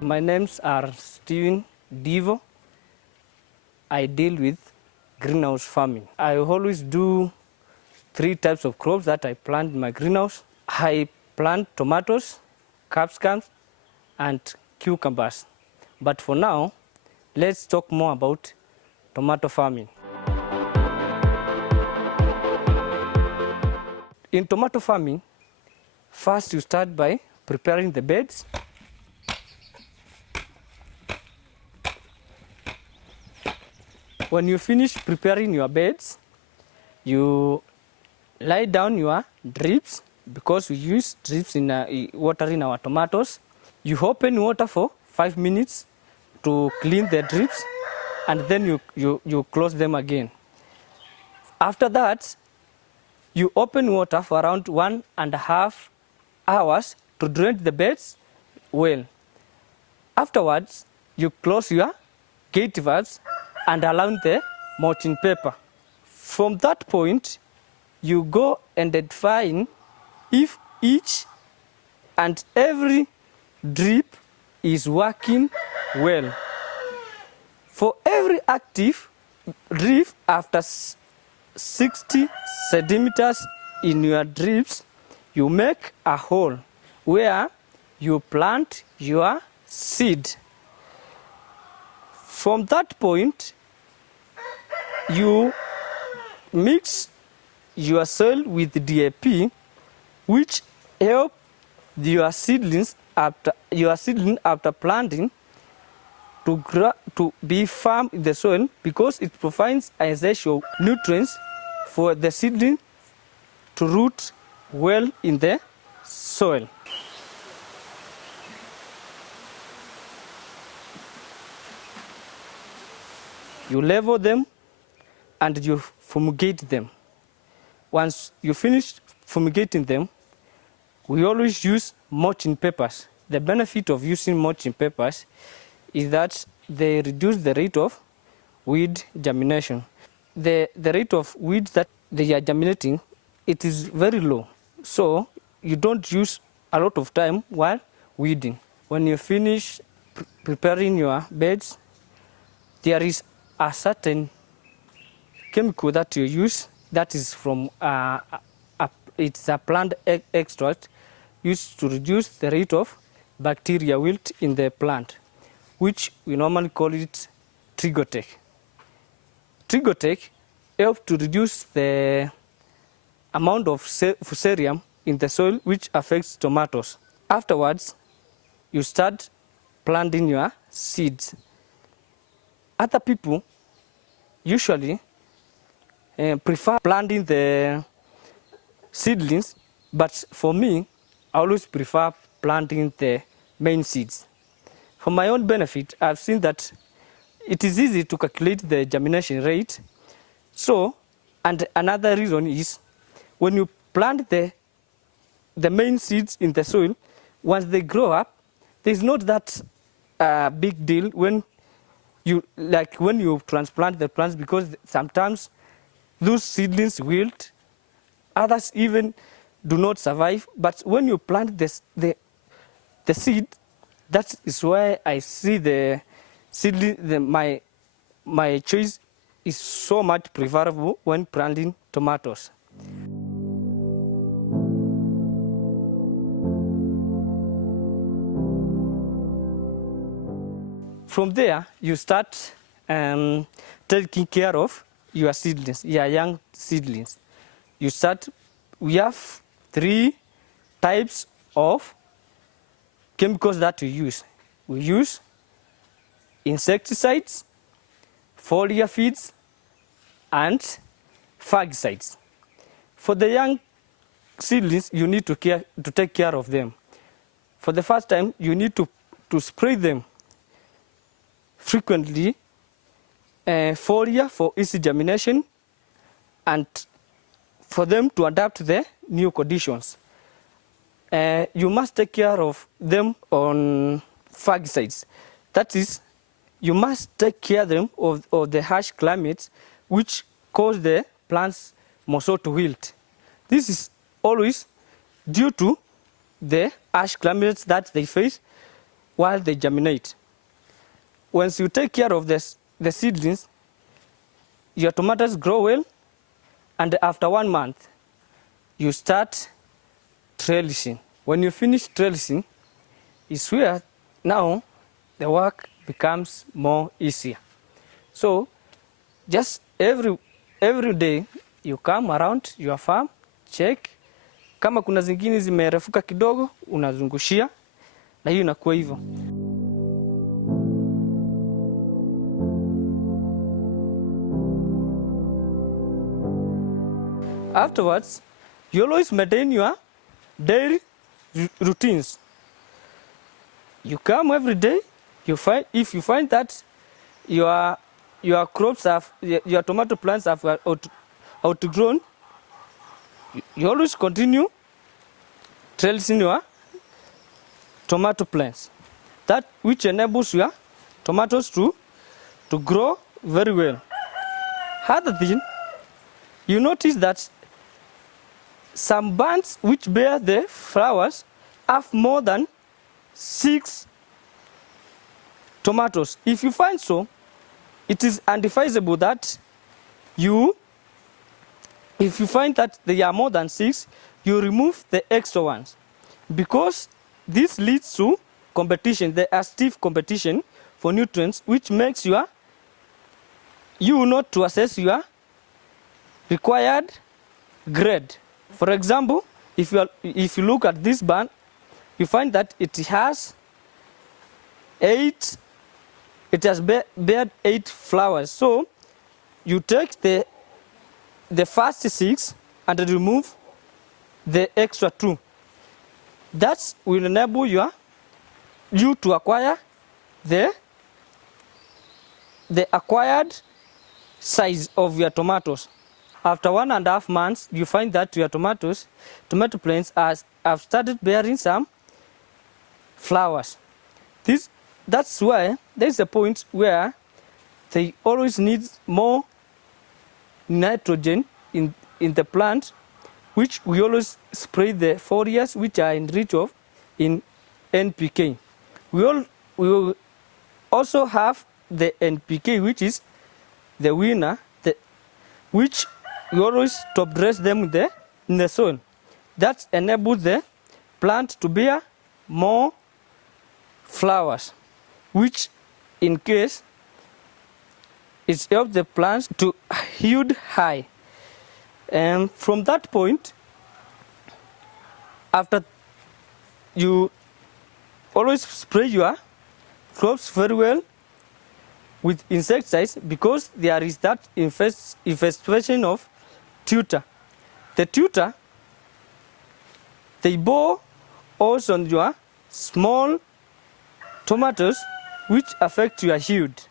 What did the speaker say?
My names are Steven Divo. I deal with greenhouse farming. I always do 3 types of crops that I plant in my greenhouse. I plant tomatoes, capsicums, and cucumbers. But for now, let's talk more about tomato farming. In tomato farming, first you start by preparing the beds. When you finish preparing your beds, you lie down your drips, because we use drips in watering our tomatoes. You open water for 5 minutes to clean the drips, and then you close them again. After that, you open water for around 1.5 hours to drain the beds well. Afterwards, you close your gate valves and align the mulching paper. From that point, you go and define if each and every drip is working well. For every active drip, after 60 centimeters in your drips, you make a hole where you plant your seed. From that point, you mix your soil with DAP, which help your seedlings after planting to grow, to be firm in the soil, because it provides essential nutrients for the seedling to root well in the soil. You level them and you fumigate them. Once you finish fumigating them, we always use mulching papers. The benefit of using mulching papers is that they reduce the rate of weed germination. The rate of weeds that they are germinating, it is very low. So you don't use a lot of time while weeding. When you finish preparing your beds, there is a certain chemical that you use that is from it's a plant extract used to reduce the rate of bacteria wilt in the plant, which we normally call it Trigotech. Trigotech helps to reduce the amount of fusarium in the soil, which affects tomatoes. Afterwards, you start planting your seeds. Other people usually prefer planting the seedlings, but for me, I always prefer planting the main seeds. For my own benefit, I've seen that it is easy to calculate the germination rate. So, and another reason is, when you plant the main seeds in the soil, once they grow up, there's not that big deal when you transplant the plants, because sometimes those seedlings wilt, others even do not survive. But when you plant the seed, that is why I see the seedling, my choice is so much preferable when planting tomatoes. From there, you start taking care of your seedlings, your young seedlings. We have 3 types of chemicals that we use. We use insecticides, foliar feeds, and fungicides. For the young seedlings, you need to take care of them. For the first time, you need to spray them frequently, foliar for easy germination and for them to adapt to the new conditions. You must take care of them on fungicides. That is, you must take care of them of the harsh climates which cause the plants also to wilt. This is always due to the harsh climates that they face. while they germinate. Once you take care of the seedlings, your tomatoes grow well, and after 1 month, you start trellising. When you finish trellising, it's where now the work becomes more easier. So just every day you come around your farm, check. Kama kuna zingine zimerefuka kidogo, unazungushia, na hiyo inakuwa hivyo. Afterwards, you always maintain your daily routines. You come every day. If you find that your crops have, your tomato plants have outgrown, you always continue trellising your tomato plants. That which enables your tomatoes to grow very well. Other thing, you notice that some plants which bear the flowers have more than 6 tomatoes. If you find so, it is advisable that if you find that they are more than 6, you remove the extra ones, because this leads to competition. There are stiff competition for nutrients, which makes you not to assess your required grade. For example, if you look at this plant, you find that it has 8. It has bared 8 flowers. So you take the first 6 and remove the extra 2. That will enable you to acquire the acquired size of your tomatoes. After 1.5 months, you find that your tomato plants have started bearing some flowers. That's why there's a point where they always need more nitrogen in the plant, which we always spray the foliars which are enriched in NPK. We will also have the NPK, which is the winner, which we always top dress them in the soil. That enables the plant to bear more flowers, which in case it helps the plants to yield high. And from that point, after you always spray your crops very well with insecticides, because there is that infestation of tutor. The tutor, they bore also on your small tomatoes, which affect your yield.